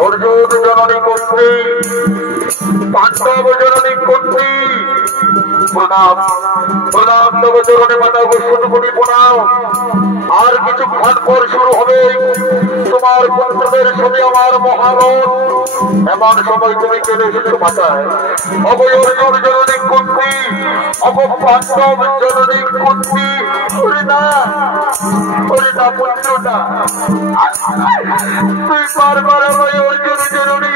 अर्जुन जननी कुंती पांडव जननी कुंती प्रणाम प्रणाम तब चरणे माता गोस्वामी कोटि प्रणाम আর কিছুক্ষণ পর শুরু হবে তোমার পুত্রদের সাথে আমার মহারণ এমন সময় তুমি চলে এসেছো মাতায় অবয় অর্জুন জননী কুন্তি অব পাণ্ডব জননী কুন্তি হরিণা পুত্রটা তুই বারবার আমায় অর্জুন জননী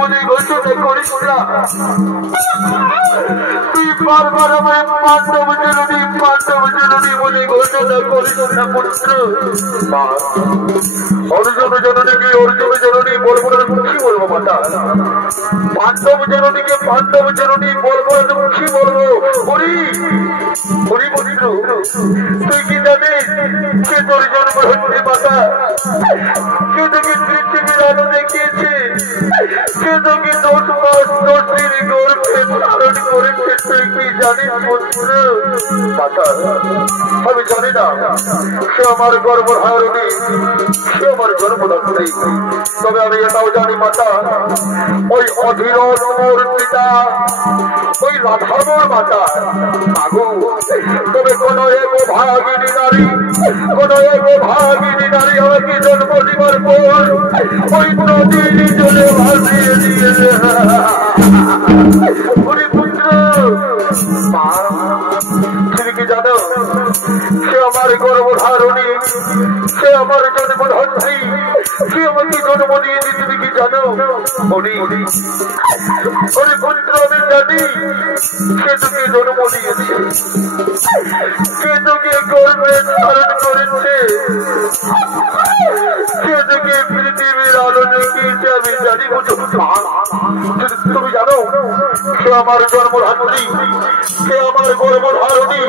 বলে ঘোষণা করিস না তুই বারবার আমায় পাণ্ডব জননী বলে ঘোষণা করিস না পুত্র অর্জুন জননীকে অর্জুন জননী বলবো না কি বলবো মাতা পাণ্ডব জননীকে পাণ্ডব জননী বলবো না কি বলবো হরি পুত্র তুই কি জানিস কে তোর জন্ম হচ্ছে মাতা কে তোকে পৃথিবীর আলো দেখিয়েছে কে তোকে 10 মাস 10 দিন গর্ভে ধারণ করেছে তুই কি জানিস পুত্র মাতা আমি জানি না সে আমার গর্ভধারিণী সে আমার জন্মদাত্রী তবে আমি এটাও জানি মাতা ওই অধীরথ মোর পিতা ওই রাধামোর মাতা আগু তবে কোন এক ভাগিনী নারী আমাকে জন্ম দিবার পর ওই নদীর জলে ভাসিয়ে দিয়ে পুত্র তুমি কি জানো সে আমার গর্ভধারণী সে আমার জন্মধাত্রী সে আমাকে জন্ম দিয়েছে তুমি কি জানো পুত্র আমি জানি সে তোকে জন্ম দিয়েছে সে তোকে গর্ভে ধারণ করেছে সে তোকে পৃথিবীর আলো দেখিয়েছে আমি জানি তুমি জানো সে আমার জন্মধাত্রী সে আমার গর্ভধারণী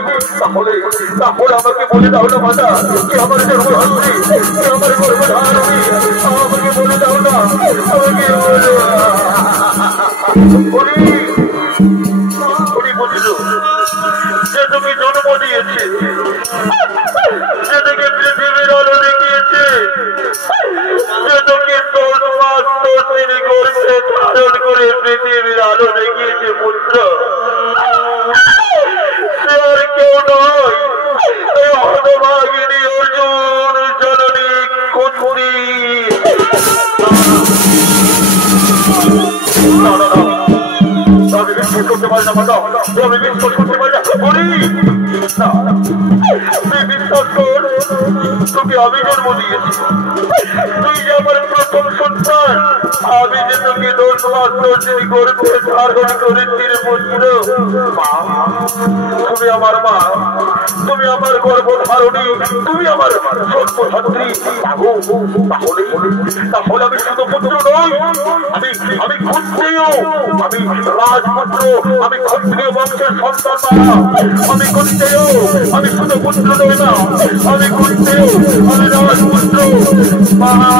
তাহলে আমাকে বলে দাও না মাতা কে আমার জন্মধাত্রী কে আমার গর্ভধারণী আমাকে বলে দাও না আমাকে বুঝল যে তুমি জন্ম দিয়েছে সে তোকে পৃথিবীর আলো দেখিয়েছে সে তোকে 10 মাস 10 দিন গর্ভে ধারণ করে পৃথিবীর আলো দেখিয়েছে পুত্র সে আর কেউ নয় এই হতভাগিনী অর্জুন জননী কুন্তি আমি বিশ্বাস করতে পারি না মাতা আমি বিশ্বাস করতে পারি না তুই বিশ্বাস কর তোকে আমি জন্ম দিয়েছি তুই যে আমার প্রথম সন্তান আমি যে তোকে 10 মাস 10 দিন গর্ভে ধারণ করেছি রে পুত্র তুমি আমার মা তুমি আমার গর্ভধারণী তুমি আমার জন্মধাত্রী তাহলে আমি শুধু পুত্র নই আমি ক্ষত্রিয় আমি রাজপুত্র আমি ক্ষত্রিয় বংশের সন্তান না আমি ক্ষত্রিয় আমি শুধু পুত্র নই না আমি ক্ষত্রিয় আমি রাজপুত্র Mama,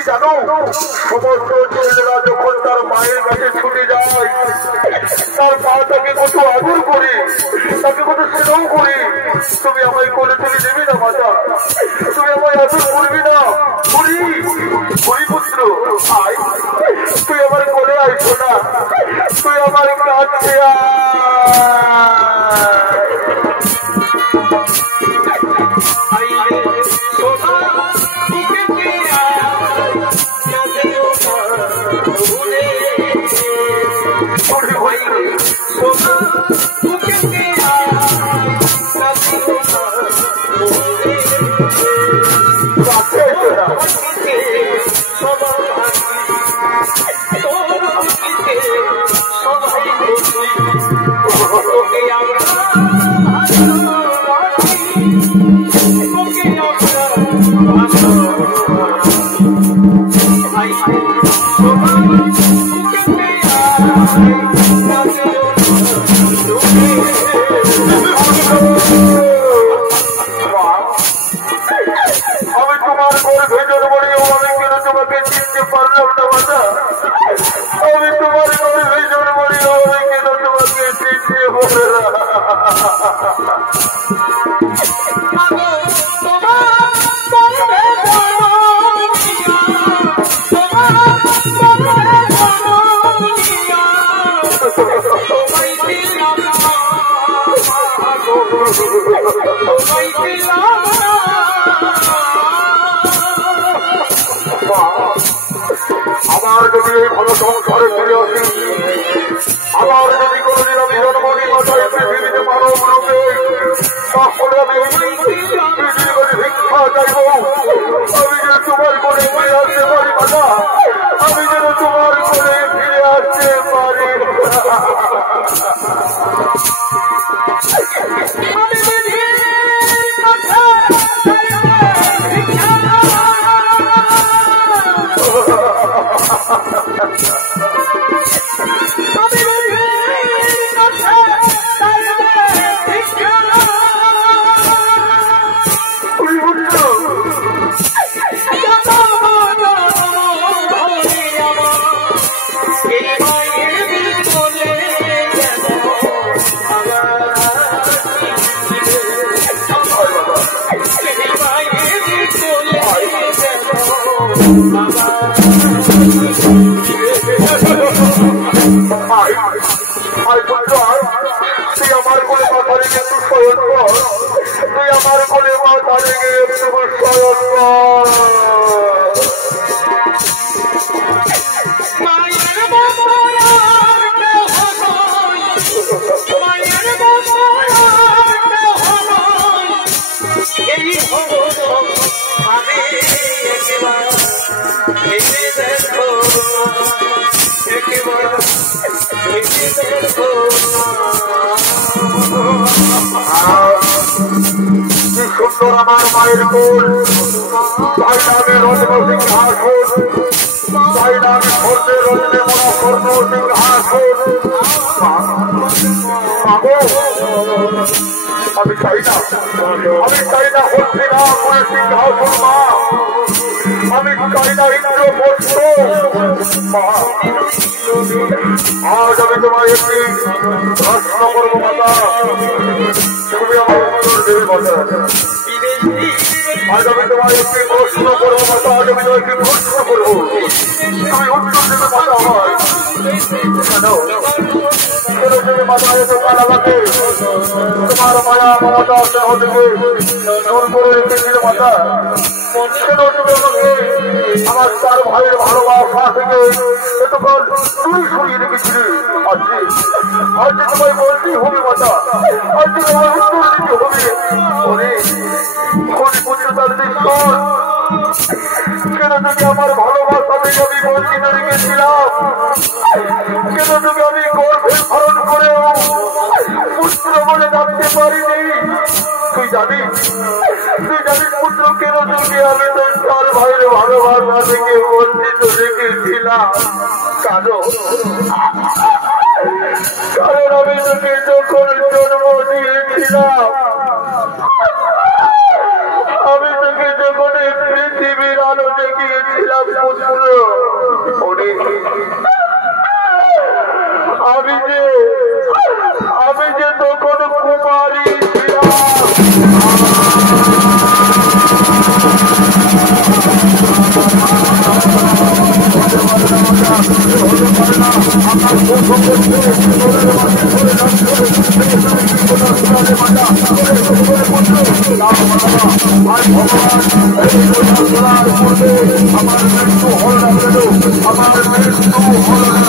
তুমি জানো সমস্ত ছেলেরা যখন তার মায়ের কাছে ছুটে যায় তার মা তাকে কত আদর করে তাকে কত স্নেহ করে তুমি আমায় কোলে তুলে নেবে না মাতা তুমি আমায় আদর করবি না পুত্র আয় তুই আমার কোলে আইছো না তুই আমার কাছে আমার যদি এই ভালো সংসারে ফিরে আসি আমার যদি কোনদিন আমি জন্মনি মাথায় পৃথিবীতে মানব রূপে তাহলে আমি ভিক্ষা চাইব আমি যেন তোমার কোলে ফিরে আসতে পারি মাতা আমি যেন তোমার কোলে ফিরে আসতে পারি তুই আমার কোলে মাথা রেখে একটু শয়ন কর তুই আমার কোলে মাথা রেখে একটু শয়ন কর সুন্দর আমার মায়ের কোল তাই নামে রত্ন সিংহাসন তাই নামে স্বর্ণে রত্নে মরা স্বর্ণ সিংহাসন আমি চাই না হচ্ছে না কোনো সিংহাসন মা আমি চাই না ইন্দ্র বস্ত্র মা আজ আমি তোমার একটি প্রশ্ন করবো মাতা তুমি আমার উত্তর দেবে মাতা আজ আমি তোমার একটি প্রশ্ন করবো মাতা আজ আমি তোমার একটি প্রশ্ন করবো তুমি উত্তর দেবে মাতা আমার তুমি মাতা এত আমাকে তোমার মায়া মমতা স্নেহ থেকে দূর করে রেখেছিল মাতা কেন তুমি আমাকে আমার চার ভাইয়ের ভালোবাসা থেকে এতক্ষণ চুরি সরিয়ে রেখেছিলে আজ তোমায় বলতেই হবে মাতা আজ তোমার উত্তর দিতে হবে পুত্রতার নিশ্চয় কেন তুমি আমার ভালোবাসা থেকে আমি বঞ্চিত রেখেছিলাম কেন তুমি আমি গর্ভে ধারণ করেও পুত্র বলে ডাকতে পারিনি তুই জানিস পুত্র কেন তুমি আমি তোর চার ভাইয়ের ভালোবাসা থেকে বঞ্চিত রেখেছিলাম কারণ আমি তোকে যখন জন্ম দিয়েছিলাম আমি তোকে যখন পৃথিবীর আলো দেখিয়েছিলাম পুত্র আমি যে তখন কুমারী আমার মৃত্যু হল না আমার মৃত্যু হল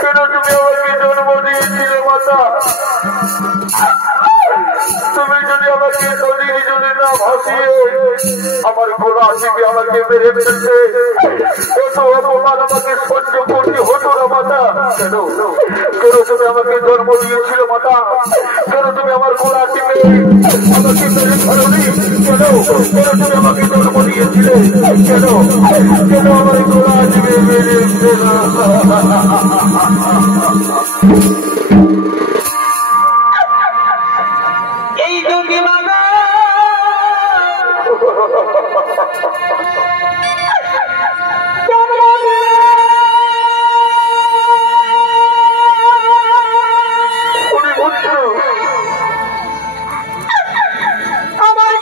কেন তুমি আমাকে জন্ম দিয়েছিলে মাতা তুমি যদি আমাকে নদীর জলে না ভাসিয়ে আমার ঘোড়া থেকে আমাকে মেরে ফেলতে এত অপমান আমাকে সহ্য করতে হতো না মাতা কেন কেন তুমি আমাকে জন্ম দিয়েছিল মাতা কেন তুমি আমার ঘোড়া থেকে আমাকে মেরে ফেলোনি কেন কেন তুমি আমাকে জন্ম দিয়েছিলে কেন কেন আমার ঘোড়া থেকে মেরে ফেলো এই যুগে মাগো আমার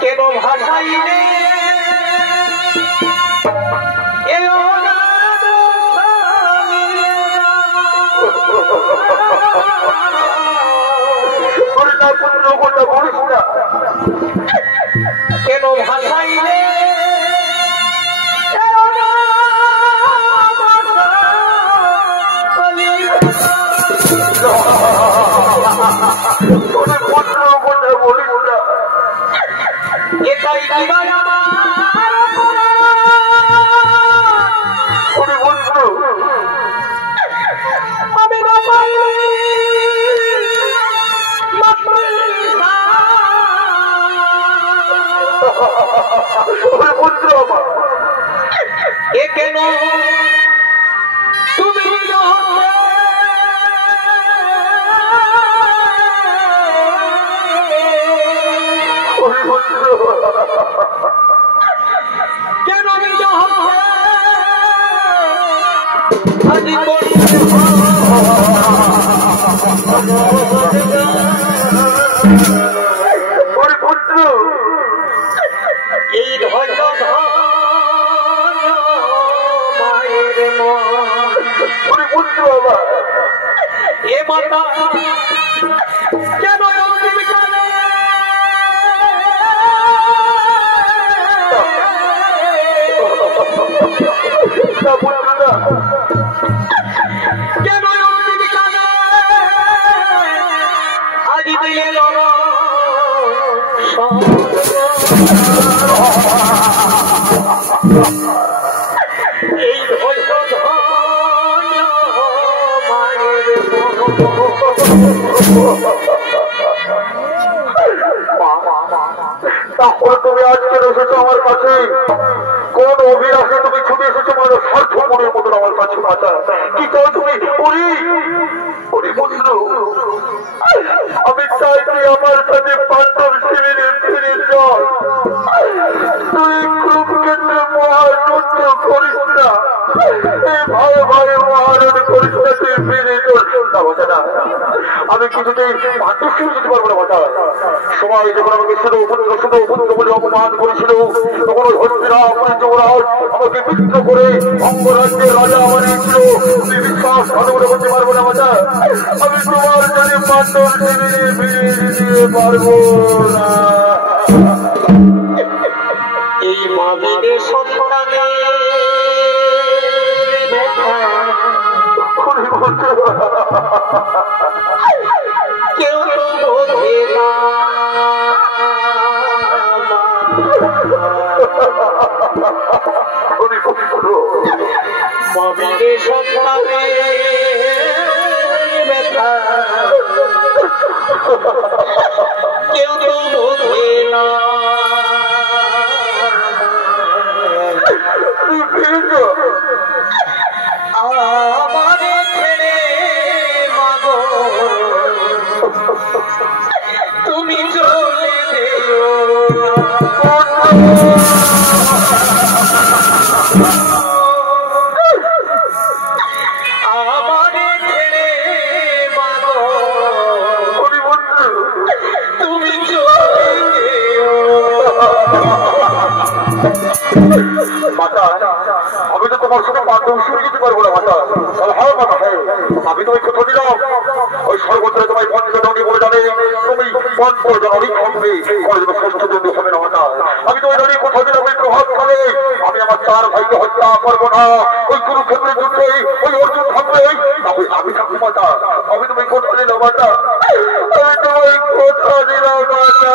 কেন ভাষাইলে কেন ভাষাইলে এটাই জীবন আমি না পাইলে এ কেন তুমি কেন এই ধৈর্য মায়ের এ মাতা কেন কেন আজি দিলে এই তাহলে তুমি আজকে এসেছো আমার কাছে কোন অভিলাষে তুমি ছুটে এসেছো মানে স্বার্থপরের মতন আমার কাছে মাতা কি চাও তুমি আমি চাই তুই আমার সাথে পাণ্ডব শিবিরে ফিরে চল তুই কুরুক্ষেত্রে মহাযুদ্ধ করিস না ভাই ভাই মহারণ করিস না তুই ফিরে চল না আমি কিছুতেই পাণ্ডব শিবিরে যেতে পারবো না মাতা সময় যখন আমাকে শুধু পুত্র বলে অপমান করেছিল তখন যুবরাজ আমাকে মিত্র করে অঙ্গরাজ্যের রাজা বানিয়েছিল তুমি বিশ্বাস ভালো করতে পারবো না মাতা আমি তোমার জন্য পাণ্ডব শিবিরে ফিরে দিতে পারবো না এই মাবিদের সন্তানে কেউ তো বোঝে না মা বিদেশে সন্তানে ব্যথা কেউ তো বোঝে না আমারে ছেড়ে মাগো তুমি চলে যেও আমারে ছেড়ে মাগো তুমি চলে যেও মাতা আমি তো তোমার সাথে বাধ্যম শুনে যেতে পারবো না মাতা হ্যাঁ মাতা হ্যাঁ আমি তোমায় কথা দিলাম ওই সর্বত্র তোমায় পঞ্চজনকে বলে যাবে তুমি পঞ্চজনই থাকবে কোনো ষষ্ঠ জন হবে না মাতা আমি তোমায় দাঁড়িয়ে কথা দিলাম ওই প্রভাবকালে আমি আমার 4 ভাইকে হত্যা করবো না ওই কুরুক্ষেত্রের যুদ্ধে ওই অর্জুন থাকবে আমি থাকবো মাতা আমি তোমায় কথা দিলাম মাতা আমি তোমায় কথা দিলাম মাতা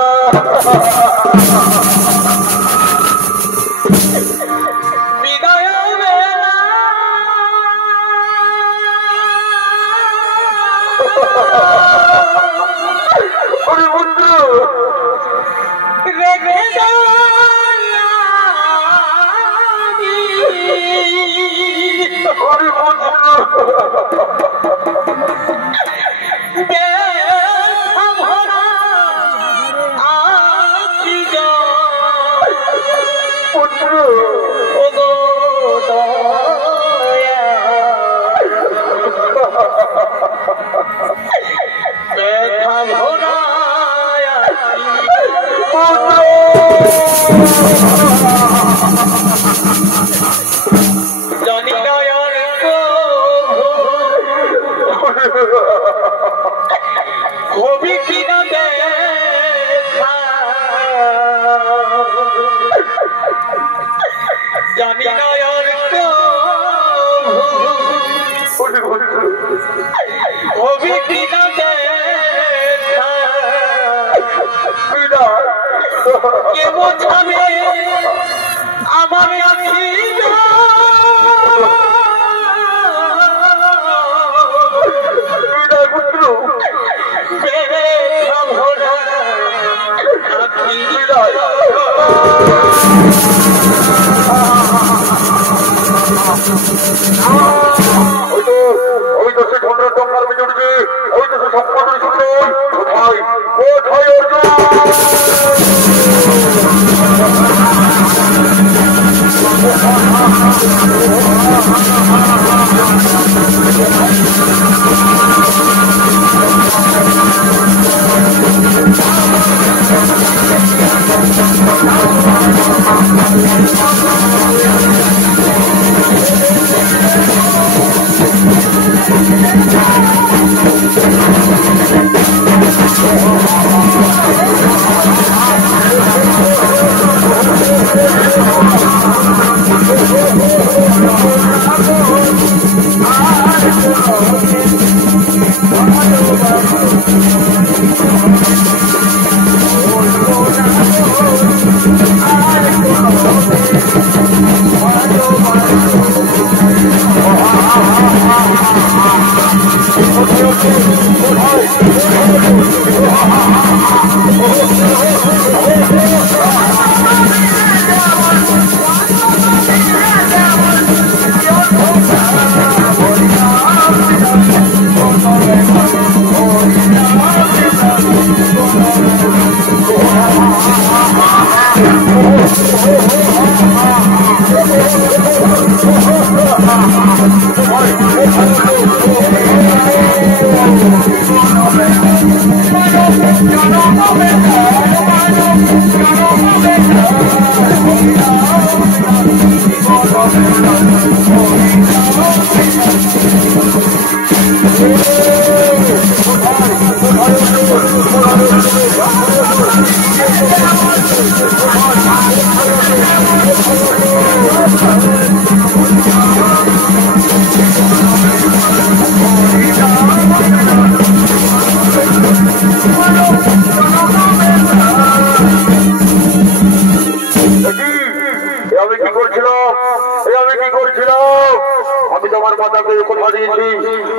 মাতাকে কথা দিয়েছি,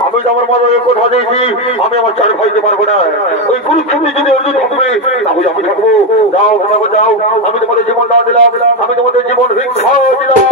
আমি তো আমার মাতাকে কথা দিয়েছি, আমি আমার চার ভাইতে পারবো না। ওই কুরুক্ষেত্রে যদি অর্জুন থাকবে তাহলে আমি থাকবো। যাও তোমাকে যাও, আমি তোমাদের জীবন না দিলাম, আমি তোমাদের জীবন ভিক্ষা দিলাম।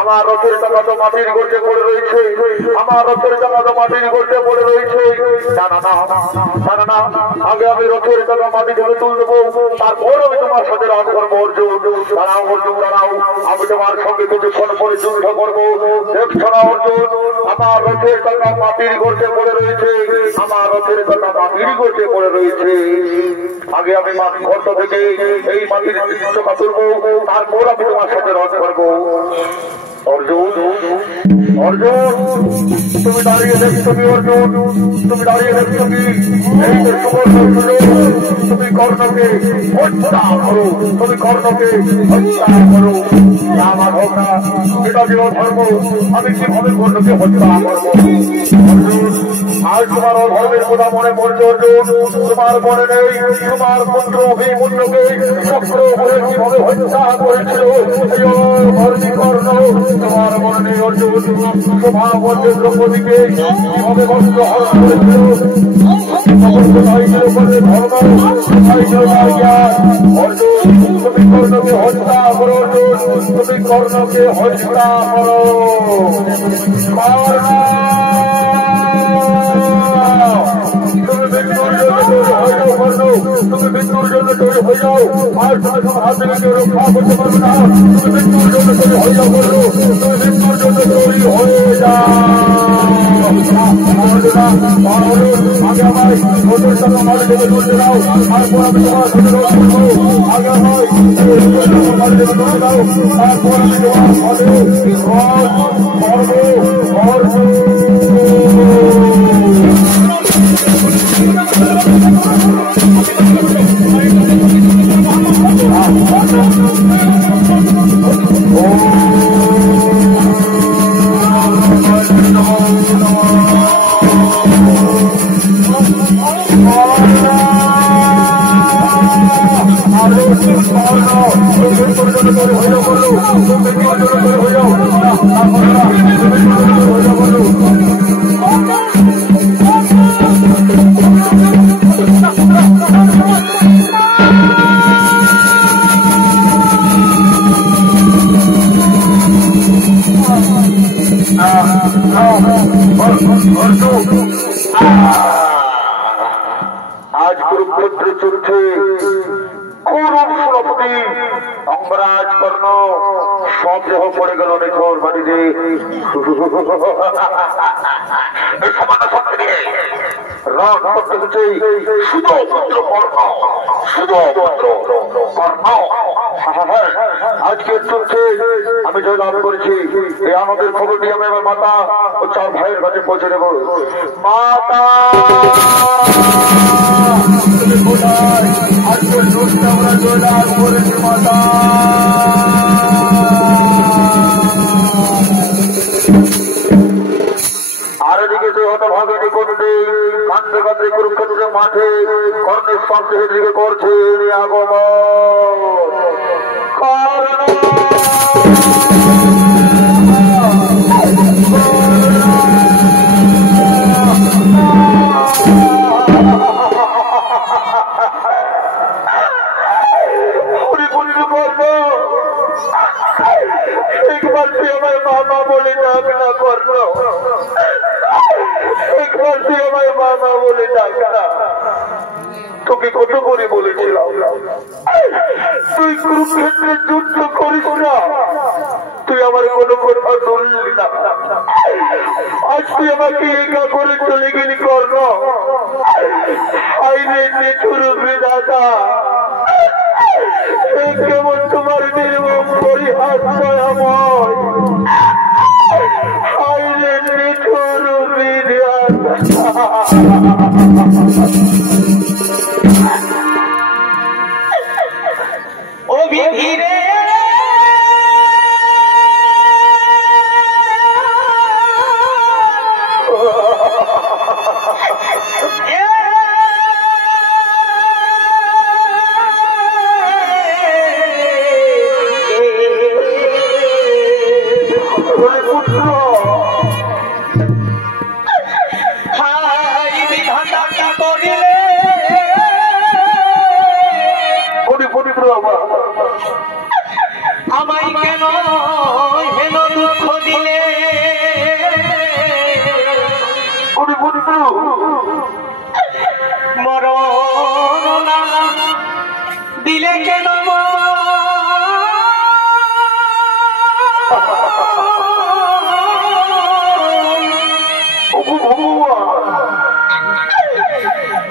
আমার রথের টাকা তো মাটির গর্তে পড়ে রয়েছে, আমার রথের টাকা তো মাটির গর্তে পড়ে রয়েছে। না না না না না, আগে আমি রথের টাকা মাটি থেকে তুলে দেবো, তারপর আমি তোমার সাথে রাজ করবো। অর্জুন দাঁড়াও, অর্জুন দাঁড়াও, আমি তোমার সঙ্গে কিছুক্ষণ পরে যুদ্ধ করবো। দেখছো না অর্জুন, আমার রথের টাকা মাটির গর্তে পড়ে রয়েছে, আমার রথের টাকা মাটির গর্তে পড়ে রয়েছে। আগে আমি গর্ত থেকে এই মাটির টাকা তুলবো, তারপর আমি তোমার সাথে রাজ করবো। অর্জুন অর্জুন তুমি দাঁড়িয়ে দেখছো কি অর্জুন, তুমি দাঁড়িয়ে দেখছো কি এই যে সুবর্ণ সুযোগ, তুমি কর্ণকে হত্যা করো, তুমি কর্ণকে হত্যা করো। আমার হোক না, এটা যে অধর্ম, আমি কিভাবে কর্ণকে হত্যা করবো? আজ তোমার অধর্মের কথা মনে পড়ছে অর্জুন, তোমার মনে নেই তোমার পুত্র অভিমন্যুকে চক্র বলে কিভাবে হত্যা করেছিল কর্ণ, তোমার মনে নেই অর্জুন শোভাবর্ষের দ্রৌপদীকে কিভাবে বস্ত্র হরণ করেছিল, অর্জুন তুমি কর্ণকে হত্যা করো, অর্জুন তুমি কর্ণকে হত্যা করো। তুমি মৃত্যুর জন্য তৈরি হয়ে যাও কর্ণ, তুমি মৃত্যুর জন্য তৈরি হয়ে যাও, আর তুমি তোমার হাত থেকে কেউ রক্ষা করতে পারবে না, তুমি মৃত্যুর জন্য তৈরি হয়ে যাও কর্ণ, তুমি মৃত্যুর জন্য তৈরি হয়ে যাও। আগে আমায় ওদের সাথে আমার দেবে করতে দাও, তারপর আমি তোমার সাথে করবো। আগে আমায় আমার দেবে করতে দাও, তারপর আমি তোমার সাথে আজ কুরুক্ষেত্রে চলছে কুরুপ সুরপতি অঙ্গরাজ কর্ণ সব দেহ পড়ে গেল নিথর বাড়িতে। রাগ করতে হচ্ছে সুধপুত্র কর্ণ, সুধপুত্র কর্ণ। আজকে চলছে আমি জয়লাভ করেছি, এই আমাদের খবরটি আমি আমার মাতা ও চার ভাইয়ের কাছে পৌঁছে দেব। মাতা তুমি কোথায়? আজকে যুদ্ধে আমরা জয়লাভ করেছি মাতা। আর এদিকে সে হতভাগিনী করতে কান্দে কান্দে কুরুক্ষেত্রের মাঠে কর্ণের সন্দেহের দিকে করছে আগমন। একবার তুই আমার মামা বলে ডাক না কর্ণ, একবার তুই আমার মামা বলে ডাক না। তোকে কত করে বলেছিলাম তুই কুরুক্ষেত্রে যুদ্ধ করিস না, তুই আমার কোনো কথা শুনলি না। আজ তুই আমাকে একা করে চলে গেলি কর্ণ। আইনে নিঠুর বিধাতা, কেমন তোমার নির্মম পরিহাস দয়াময়। আইনে নিঠুর বিধাতা। ও বিধিরে আমায় কেন হেন দুঃখ দিলে, মরণ দিলে কেন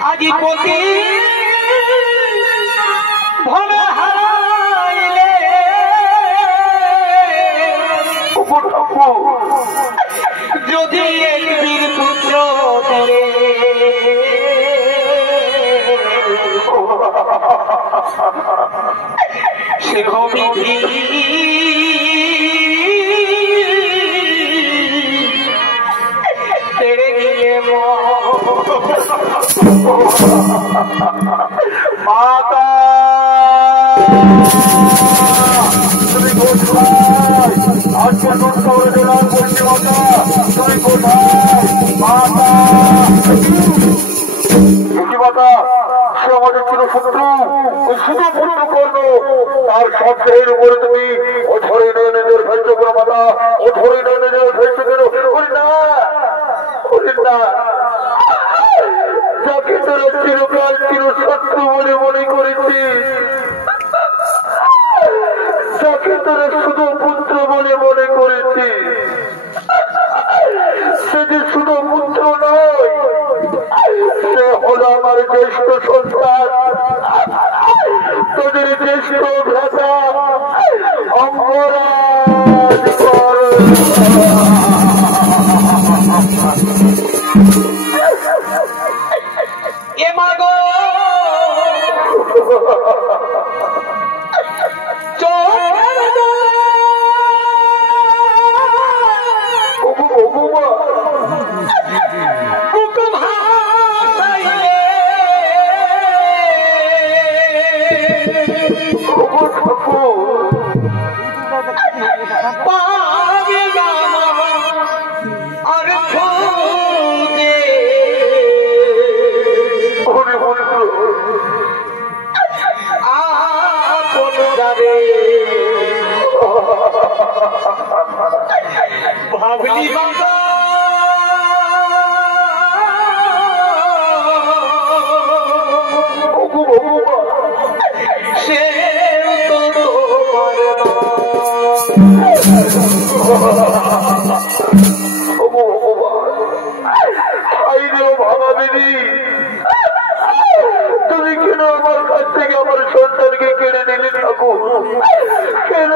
আজি পতি ভবে হারাইলে, যদি একদিন বিধি তেরে গিয়ে মাতা তুমি কোথায়? আজকে দুধ করে দিলাম বলছি মাতা তুমি কোথায়? মাতা মাতা সে আমাদের ছিল শত্রু, শুধু পুত্র করলো তার সবচেয়ের উপরে তুমি ও ধরে নয়নের ফেলছো করো মাতা, ও ধরে নয়নের ফেলছো কেন? ওরে না, ওরে না, যাকে তোরা চিরকাল চির শত্রু বলে মনে করেছি, যাকে তোরা শুধু পুত্র বলে মনে করেছি, সে যে শুধু পুত্র নয়, সে হলো আমার জ্যেষ্ঠ সন্তান, তোদের জ্যেষ্ঠ ভ্রাতা অঙ্গরাজ। এ মাগো ভাবলি বাবা সে তো ভাবা দিদি, তুমি কেন আমার কাছ থেকে আমার সন্তানকে কেড়ে নিলে ঠাকুর? কেন?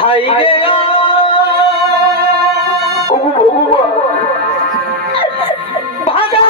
হাই রে ভগবান ভাগা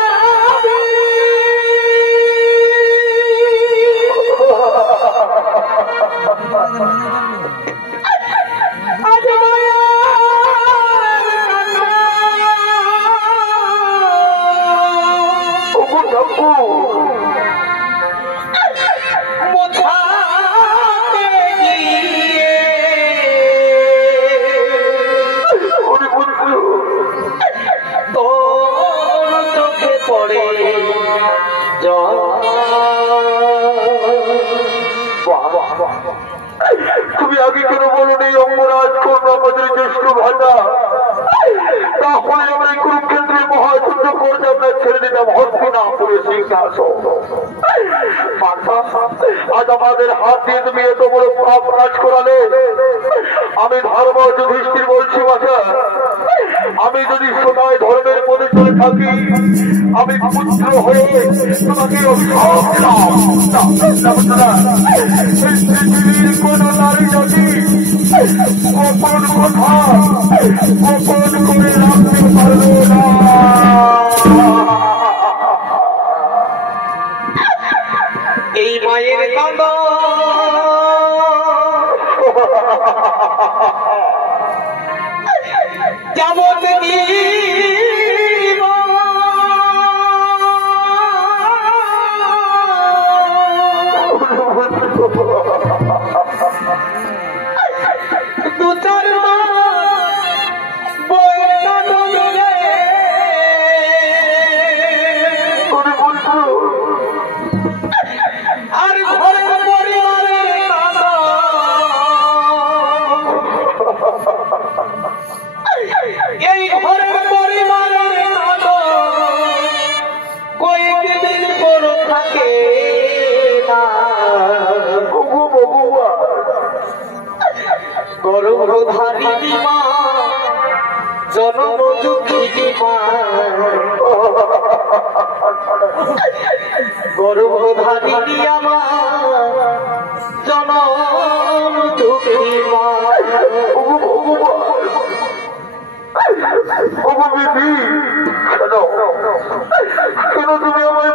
তুমি আগে কেন বলো নেই অঙ্গরাজ করবো আমাদের জ্যেষ্ঠ ভাতা? তাহলে আমরা এই কুরুক্ষেত্রের মহাযুদ্ধ করতে আমরা ছেড়ে দিতাম হস্তিনাপুরে সিংহাসন। আজ আমাদের হাত দিয়ে তুমি এত বড় পাপ কাজ করালে। আমি ধর্ম যুধিষ্ঠির বলছি মাতা, আমি যদি সদায় ধর্মের পদে চলে থাকি, আমি পুত্র হয়ে তোমাকে পৃথিবীর কোন নারী জাতি গোপন কথা গোপন করে রাখতে পারবে না। এই মায়ের কান্দ যাবত দু চার বইয়ের কান্দ আর ঘরের পরিবারের কান্দ, এই ঘরের পরিবারের কান্দ কয়েকদিন পর থাকে না। গর্ভধারিণী মা জনম দুঃখিনী মা, গর্ভধারিণী আমার জনম দুঃখিনী মা। কেন তুমি আমায়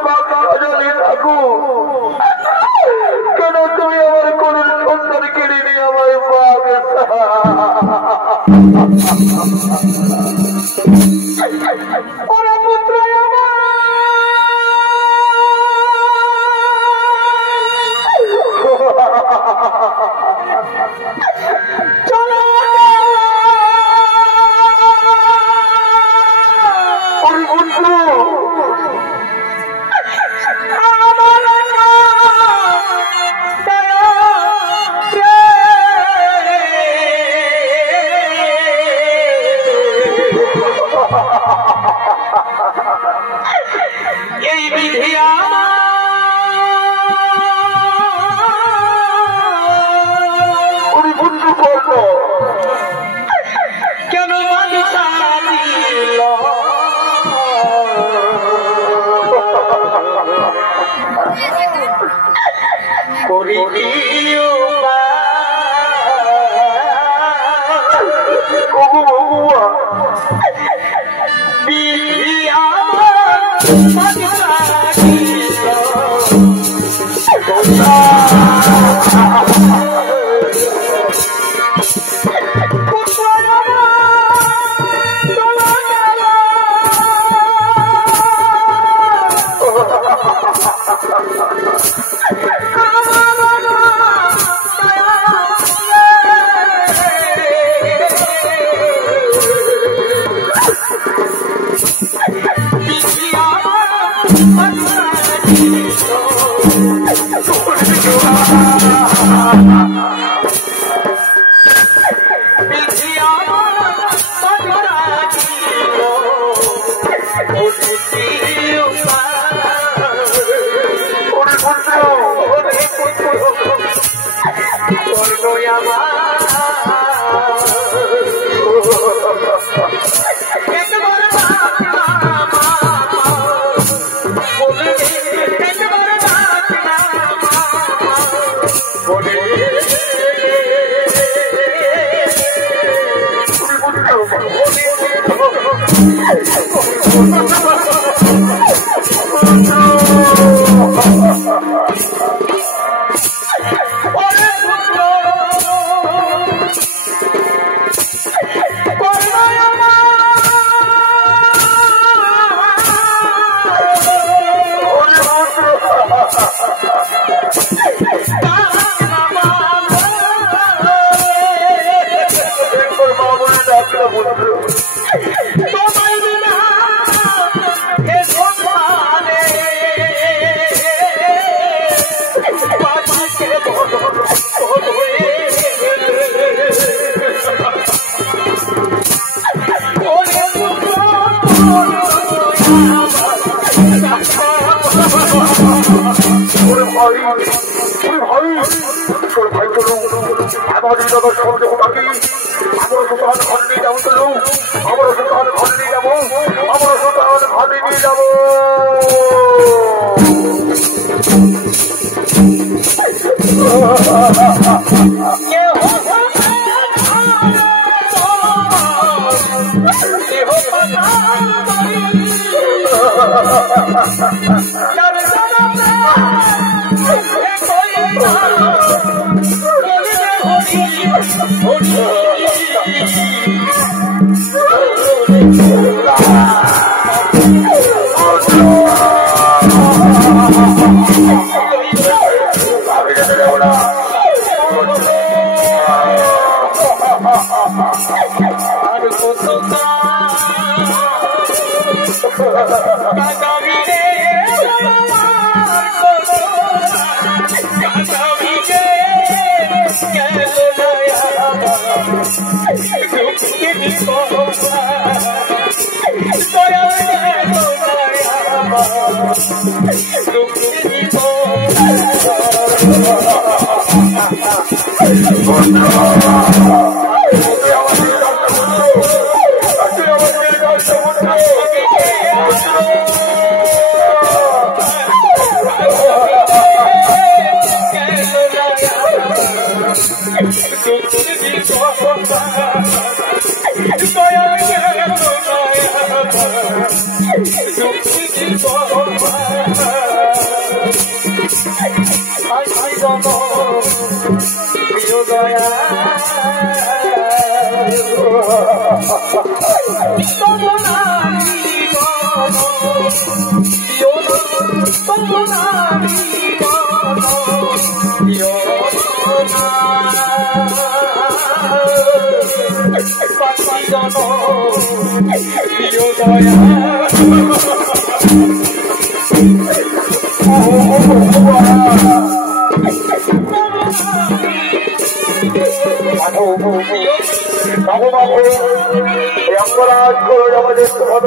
বিধিয়া বন্ধু করব কেন মানিসা দিল করি বিধিয়া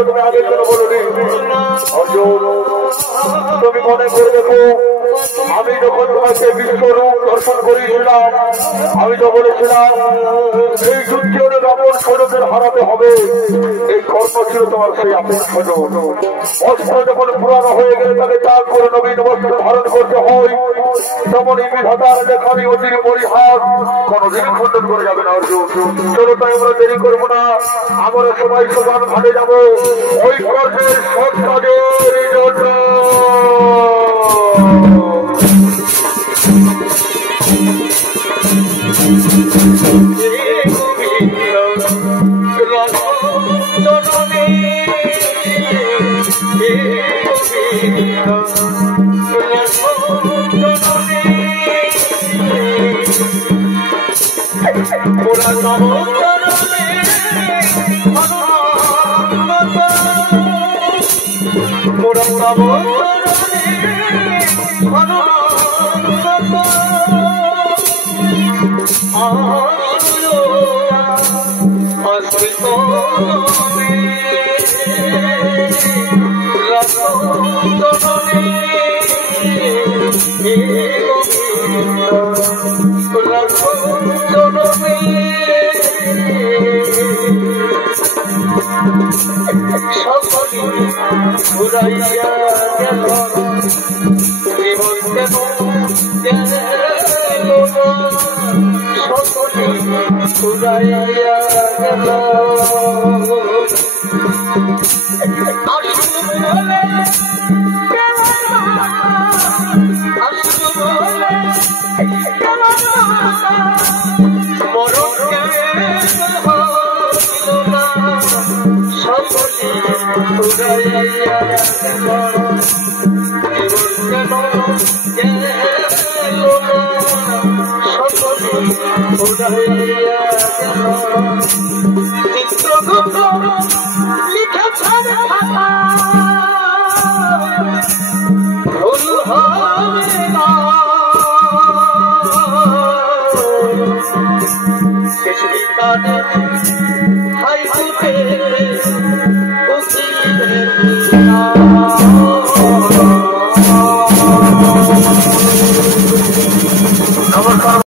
তুমি আগের জন্য বলনি অর্জুন, তুমি মনে করে দেখো, আমি যখন তোমাকে বিশ্বরূপ দর্শন করেছিলাম, আমি তো বলেছিলাম এই যুদ্ধে রাবণ সৈন্যদের হারাতে হবে। এই কর্ম ছিল তোমার সেই আপন সৈন্য। অস্ত্র যখন পুরানো হয়ে গেলে তাকে ত্যাগ করে নবীন বস্ত্র ধারণ করতে হয়, তেমনই বিধাতার লেখানি অতির পরিহার কোনদিন খণ্ডন করে যাবে না অর্জুন। চলো তাই আমরা দেরি করবো না, আমরা সবাই সমান ভাবে যাবো ওই কর্মের সৎ কাজের জন্য। This is